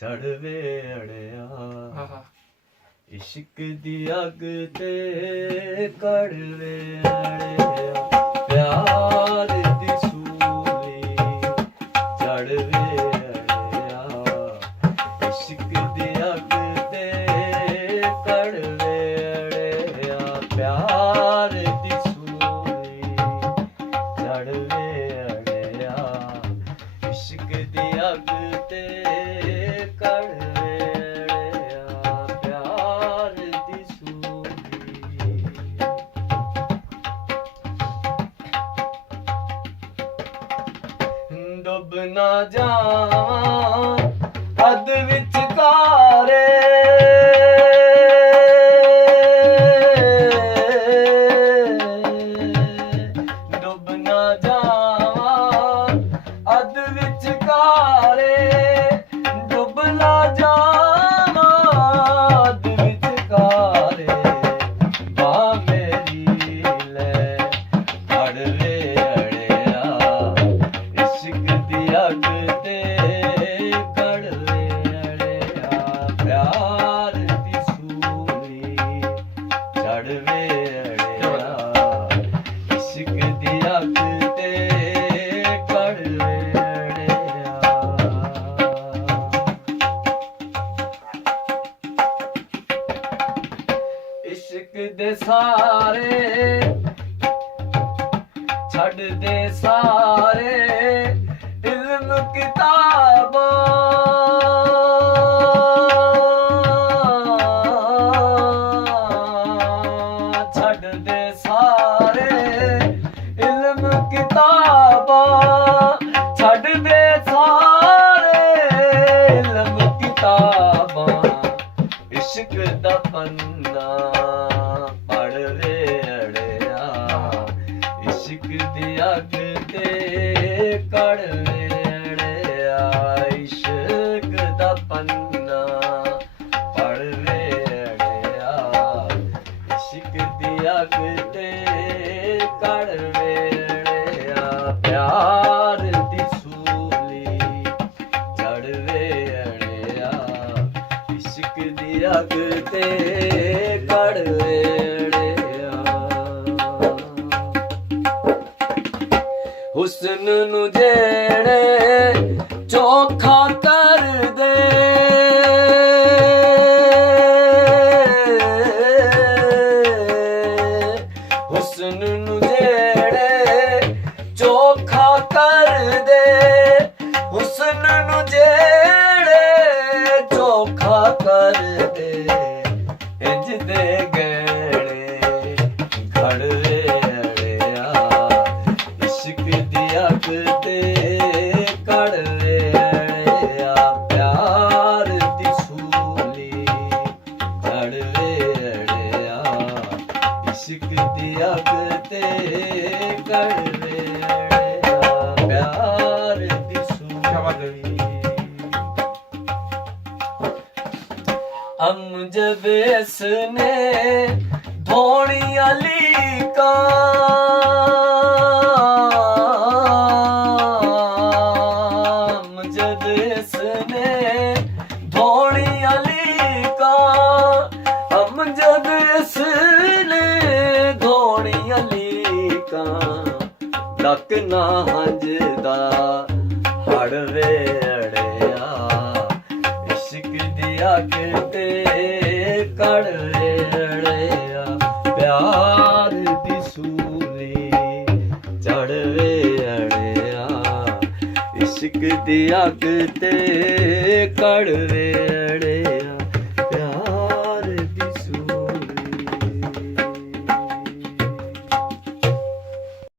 ਚੜਵੇ ਅੜਿਆ ਇਸ਼ਕ ਦੀ ਅੱਗ ਤੇ ਕੜਵੇ ਅੜਿਆ ਪਿਆਰ ਦੀ ਸੂਲੀ ਚੜਵੇ ਅੜਿਆ ਇਸ਼ਕ ਦੀ ਅੱਗ ਤੇ ਕੜਵੇ ਅੜਿਆ ਪਿਆਰ ਦੀ ਸੂਲੀ ਚੜਵੇ ਅੜਿਆ ਇਸ਼ਕ ਦੀ ਅੱਗ ਤੇ ਕੜਵੇ ਅੜਿਆ ਪਿਆਰ ਦੀ ਸੂਲੀ ਡੁੱਬ ਨਾ ਜਾਵਾਂ ਅੱਧ ਵਿਚਕਾਰੇ ਡੁੱਬ ਨਾ ਜਾਵਾਂ ਅੱਧ ਵਿਚਕਾਰੇ ਡੁੱਬ ਨਾ ਜਾਵਾਂ ਅੱਧ ਵਿਚਕਾਰੇ ਬਾਹ ਮੇਰੀ ਲੈ ਫੜਵੇ ਅੜਿਆ ਇਸ਼ਕ ਦੀ ਅੱਗ ਤੇ ਕੜਵੇ ਅੜਿਆ ਪਿਆਰ ਦੀ ਸੂਲੀ ਚੜਵੇ ਅੜਿਆ ਇਸ਼ਕ ਦੀ ਅੱਗ ਤੇ ਕੜਵੇ ਅੜਿਆ ਇਸ਼ਕ ਦੇ ਸਾਰੇ ਛੱਡ ਦੇ ਸਾਰੇ ਇਲਮ ਕਿਤਾਬਾਂ ਛੱਡ ਦੇ ਸਾਰੇ ਇਲਮ ਕਿਤਾਬਾਂ ਛੱਡ ਦੇ ਸਾਰੇ ਇਲਮ ਕਿਤਾਬਾਂ ਇਸ਼ਕ ਦਾ ਪੰਨਾ ਪੜ੍ਹਵੇ ਅੜਿਆ ਇਸ਼ਕ ਦੀ ਅੱਗ ਤੇ ਕੜਵੇ ਅੜਿਆ ਇਸ਼ਕ ਦਾ ਪੰਨਾ ਪੜ੍ਹਵੇ ਅੜਿਆ ਇਸ਼ਕ ਦੀ ਅੱਗ ਤੇ ਕੜਵੇ ਅੜਿਆ ਪਿਆਰ ਦੀ ਸੂਲੀ ਚੜਵੇ ਅੜਿਆ ਇਸ਼ਕ ਦੀ ਅੱਗ ਤੇ ਕੜਵੇ ਅੜਿਆ ਹੁਸਨ ਨੂੰ ਜਿਹੜੇ ਚੋਖਾ ਕਰ ਦੇ ਹੁਸਨ ਨੂੰ ਜਿਹੜੇ ਚੋਖਾ ਕਰ ਦੇ ਹੁਸਨ ਨੂੰ ਜਿਹੜੇ ਚੋਖਾ ਕਰ ਦੇ ਇੰਜ ਦੇ ਗਹਿਣੇ ਘੜਵੇ ਅੜਿਆ ਇਸ਼ਕ ਦੀ ਅੱਗ ਤੇ ਕੜਵੇ ਅੜਿਆ ਪਿਆਰ ਦੀ ਸੂਲੀ ਚੜਵੇ ਅੜਿਆ ਇਸ਼ਕ ਦੀ ਅੱਗ ਤੇ ਕੜਵੇ ਅੜਿਆ ਪਿਆਰ ਦੀ ਸੂਲੀ ਅਮਜਦ ਇਸਨੇ ਧੋਣੀਆਂ ਲੀਕਾਂ ਅਮਜਦ ਇਸਨੇ ਧੋਣੀਆਂ ਲੀਕਾਂ ਅਮਜਦ ਇਸਨੇ ਧੋਣੀਆਂ ਲੀਕਾਂ ਡੱਕ ਨਾ ਹੰਝਦਾ ਹੜਵੇ ਅੜਿਆ ਇਸ਼ਕ ਦੀ ਅੱਗ ਤੇ ਕੜਵੇ ਅੜਿਆ ਪਿਆਰ ਦੀ ਸੂਲੀ ਚੜਵੇ ਅੜਿਆ ਇਸ਼ਕ ਦੀ ਅੱਗ ਤੇ ਕੜਵੇ ਅੜਿਆ